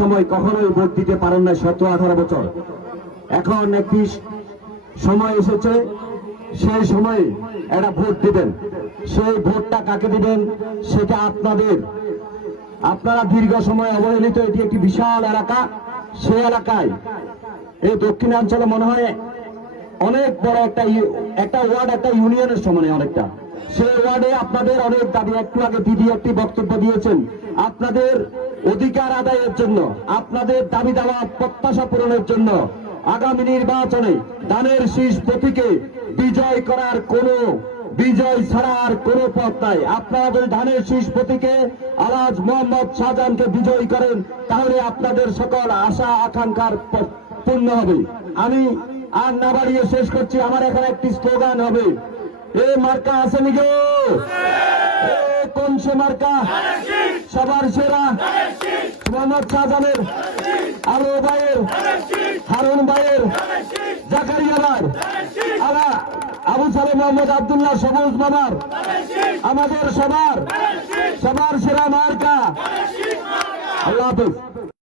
সময় কখনোই ভোট দিতে পারেন না সতেরো, আঠারো বছর। এখন একটি সময় এসেছে, সেই সময়ে একটা ভোট দিবেন। সেই ভোটটা কাকে দিবেন সেটা আপনাদের, আপনারা দীর্ঘ সময় অবহেলিত, এটি একটি বিশাল এলাকা। সেই এলাকায় এই দক্ষিণাঞ্চলে মনে হয় অনেক বড় একটা একটা ওয়ার্ড, একটা ইউনিয়নের সমানে অনেকটা। সেই ওয়ার্ডে আপনাদের অনেক দাবি, একটু আগে দিদি একটি বক্তব্য দিয়েছেন। আপনাদের অধিকার আদায়ের জন্য, আপনাদের দাবি দেওয়া প্রত্যাশা পূরণের জন্য আগামী নির্বাচনে দানের শীষ প্রতীকে বিজয় করার কোনো বিজয় ছাড়া আর কোনো পথ নাই। আপনারা যদি ধানের শীষ প্রতীকে আলাজ মোহাম্মদ শাহজাহানকে বিজয়ী করেন, তাহলে আপনাদের সকল আশা, আকাঙ্ক্ষার পূর্ণ হবে। আমি আর না বাড়িয়ে শেষ করছি, আমার এখানে একটি স্লোগান হবে। এ মার্কা আসেনি গো? কোন সে মার্কা? সবার সেরা। মোহাম্মদ শাহজাহানের আলো ভাইয়ের, হারুন ভাইয়ের জাকারিয়া ভাই আলা আবু সালে মোহাম্মদ আবদুল্লাহ সবুজ মামার। আমাদের সবার সবার সেরা মার্কা। আল্লাহ হাফিজ।